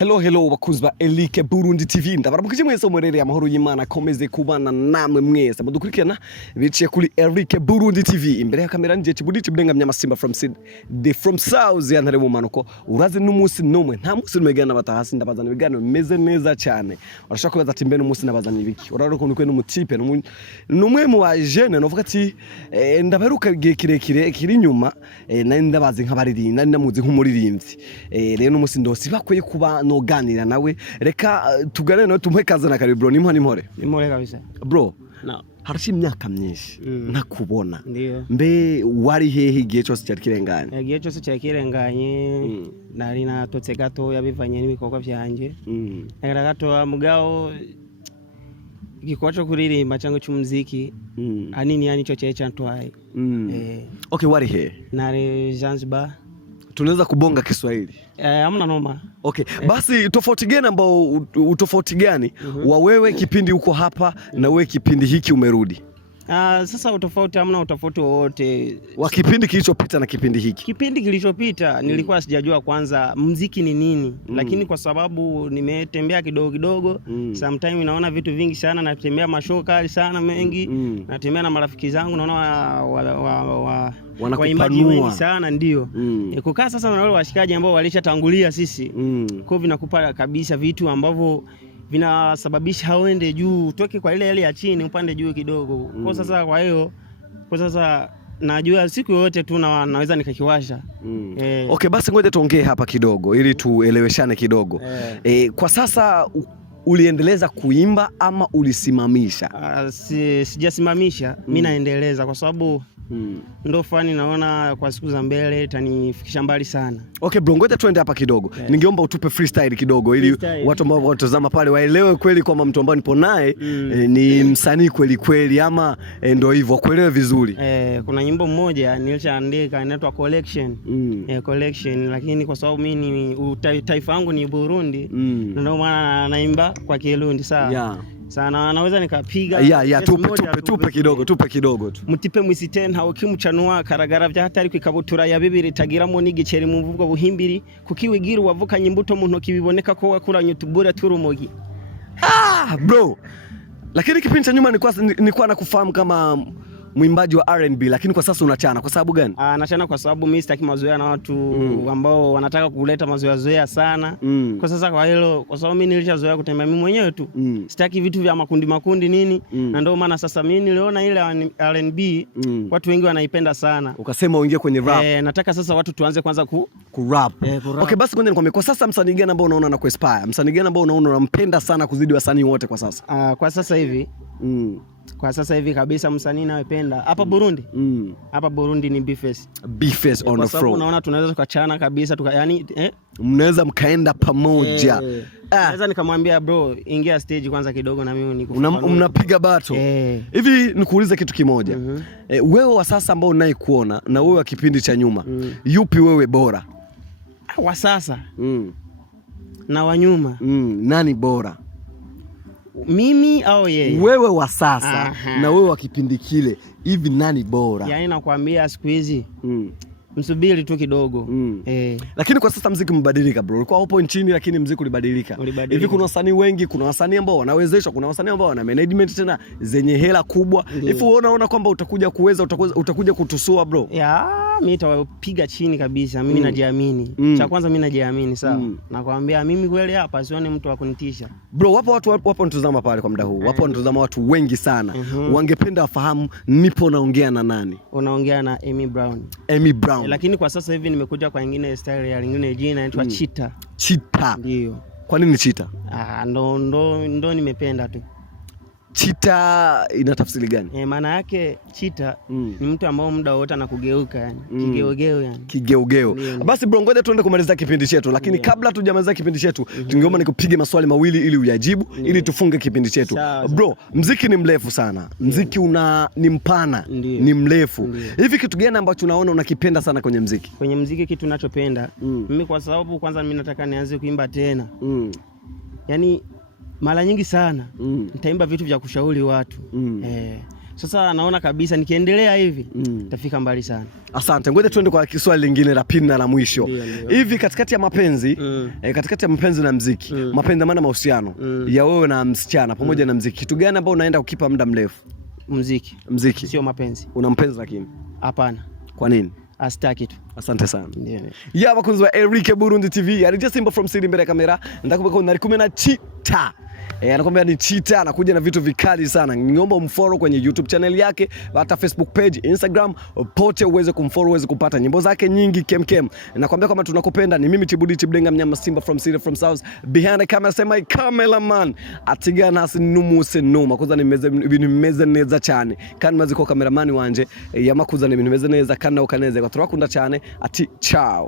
Hello bakunzi ba Elike Burundi TV ndabaramukije mwese umurere amahoro y'Imana komeze kubana namwe mwese mudukurikirana biciye kuri Elike Burundi TV imbere ya kamera nje Kibudi kibengamya masimba from South yantare mu manuko uraze n'umunsi numwe nta munsi numegana batahasi ndabazana ibiganiro bimeze neza cyane urashaka kubaza ati mbe n'umunsi nabazana ibiki uraroko nuko n'umutipe numwe mu bajene novuga ati ndabaruka gihe kirekire kiri nyuma nari ndabazi nk'abaririmbi nari ndamuzi nk'umuririmbyi rero n'umunsi ndosi bakwiye kuba no ganira nawe reka tugane no tumwe kazana kare bro nimore kabisa bro no harashi imyaka myinshi ntakubona ndio mbe wari hehe igihe cyose cyari kirenganye igihe cyose cyari kirenganye nari natotse gato yabivanye n'ibikorwa byanje era gato mugao igikorwa cyo kuririmba cyangwa cy'umuziki anini yani cyo cyaje cyantwaye okay wari hehe nari Zanzibar. Tunaweza kubonga Kiswahili? Hamna noma. Okay. Basi tofauti gani ambao utofauti gani wa wewe kipindi uko hapa na wewe kipindi hiki umerudi? Sasa utofauti hamna utofauti wote. Wa kipindi kilichopita na kipindi hiki. Kipindi kilichopita nilikuwa sijajua kwanza muziki ni nini, lakini kwa sababu nimetembea kidogo sometimes naona vitu vingi sana, natembea mashoka sana mengi, natembea na marafiki zangu naona wanakupanua sana ndio. Kukaa sasa na wale washikaji ambao walishatangulia sisi. Kwa vinakupa kabisa vitu ambavyo vinasababisha hauende juu, utoke kwa ile ya chini upande juu kidogo. Kwa sasa kwa hiyo najua siku yote tu naweza nikakiwasha. Okay, basi ngoja tuongee hapa kidogo ili tueleweshane kidogo. Kwa sasa uliendeleza kuimba ama ulisimamisha? Sijasimamisha, mimi naendeleza kwa sababu ndo fani naona kwa siku za mbele itanifikisha mbali sana. Okay bro, ngoja tuende hapa kidogo. Ningeomba utupe freestyle kidogo ili watu ambao watazama pale waelewe kweli kwamba mtu ambaye nipo naye ni msanii kweli ama ndio hivyo kuelewe vizuri. Kuna nyimbo moja nilishaandika inaitwa Collection. Collection, lakini kwa sababu mimi taifa yangu ni Burundi ndio maana naimba kwa Kirundi sawa. Sana naweza nikapiga tupe kidogo tu mutipe mwisiten hawo kimucanwa karagara vya hatari kwikabutura ya bibiri tagiramo n'igiceri mu mvugo buhimbiri kukiwigira wavukanye imbuto mu ntoki biboneka ko wakuranye utubura turumogi. Bro, lakini kipindi cha nyuma nilikuwa nakufahamu kama mwimbaji wa R&B, lakini kwa sasa unachana kwa sababu gani? Nachana kwa sababu mimi sitaki mazoea na watu ambao wanataka kuleta mazoea sana. Kwa sasa kwa hilo, kwa sababu mimi nilishazoea kutembea mimi mwenyewe tu. Sitaki vitu vya makundi nini. Na ndio maana sasa mimi niliona ile R&B watu wengi wanaipenda sana. Ukasema uingie kwenye rap. Nataka sasa watu tuanze kwanza kurap. Okay, basi ngoja nikwambie kwa sasa msanii gani ambao unaona na kuinspire? Msanii gani ambao unaona unampenda sana kuzidi wasanii wote kwa sasa? Kwa sasa hivi kwa sasa hivi kabisa msanii naependa hapa Burundi. Hapa Burundi ni Bface on the floor. Unaona tunaweza tukachana kabisa yani mnaweza mkaenda pamoja. Naweza nikamwambia bro ingia stage kwanza kidogo na mimi mnapiga battle. Hivi nikuulize kitu kimoja. Wewe wa sasa ambao unayekuona na wewe wa kipindi cha nyuma, yupi wewe bora? Wa sasa na wa nyuma nani bora? Mimi au yeye? Wewe wa sasa na wewe wa kipindi kile, hivi nani bora? Yaani nakwambia siku hizi msubiri tu kidogo. Lakini kwa sasa muziki mbadilika bro. Ulikuwa upo nchini lakini muziki ulibadilika. Hivi kuna wasanii wengi, kuna wasanii ambao wanawezeshwa, kuna wasanii ambao wana management tena zenye hela kubwa. Hivi unaona kwamba utakuja kutusua bro? Mimi nitawapiga chini kabisa. Mimi najiamini. Cha kwanza mimi najiamini sawa. Nakwambia mimi kweli hapa sioni mtu wa kunitisha. Bro, wapo wanatazama pale kwa muda huu. Wapo wanatazama watu wengi sana. Wangependa wafahamu nipo naongea na nani? Unaongea na Amy Brown. Lakini kwa sasa hivi nimekuja kwa nyingine style ya lingine jina inaitwa Cheetah. Ndio. Kwa nini Cheetah? Ndo nimependa tu. Cheetah ina tafsiri gani? Maana yake cheetah ni mtu ambao muda wote anakugeuka yani. Kigeugeu. Basi bro, ngoja tuende kumaliza kipindi chetu, lakini kabla tujamaliza kipindi chetu tungeomba nikupige maswali mawili ili uyajibu ili tufunge kipindi chetu. Bro, muziki ni mrefu sana. Muziki ni mpana, ni mrefu. Hivi kitu gani ambacho unaona unakipenda sana kwenye muziki? Kwenye muziki kitu ninachopenda mimi kwa sababu kwanza mimi nataka nianze kuimba tena. Yaani mara nyingi sana nitaimba vitu vya kushauri watu. Sasa naona kabisa nikiendelea hivi tafika mbali sana. Asante. Ngoja tuende kwa swali lingine la pili na la mwisho. Hivi katikati ya mapenzi katikati ya mapenzi na muziki, mapenzi maana mahusiano ya wewe na msichana pamoja na muziki, kitu gani ambao unaenda kukipa muda mrefu? Muziki. Sio mapenzi. Una mpenzi lakini? Hapana. Kwa nini? Astaki tu. Asante sana. Ya wakunzi wa Eric Burundi TV, ya just simple from city mbele ya kamera. Nataka kuona na Chita. Anakuambia ni Chita, anakuja na vitu vikali sana. Niomba umfollow kwenye YouTube channel yake, hata Facebook page, Instagram, pote uweze kumfollow, uweze kupata nyimbo zake nyingi kem. Nakwambia kama tunakupenda, ni mimi Chibudichi Bdenga mnyama Simba from city from south. Behind the camera sema cameraman atigana sinumuse numa kuza nimeze neza cyane. Kandi maze ko cameraman wanje yamakuza nimeze neza kandi ukaneze kwa turakunda cyane ati ciao.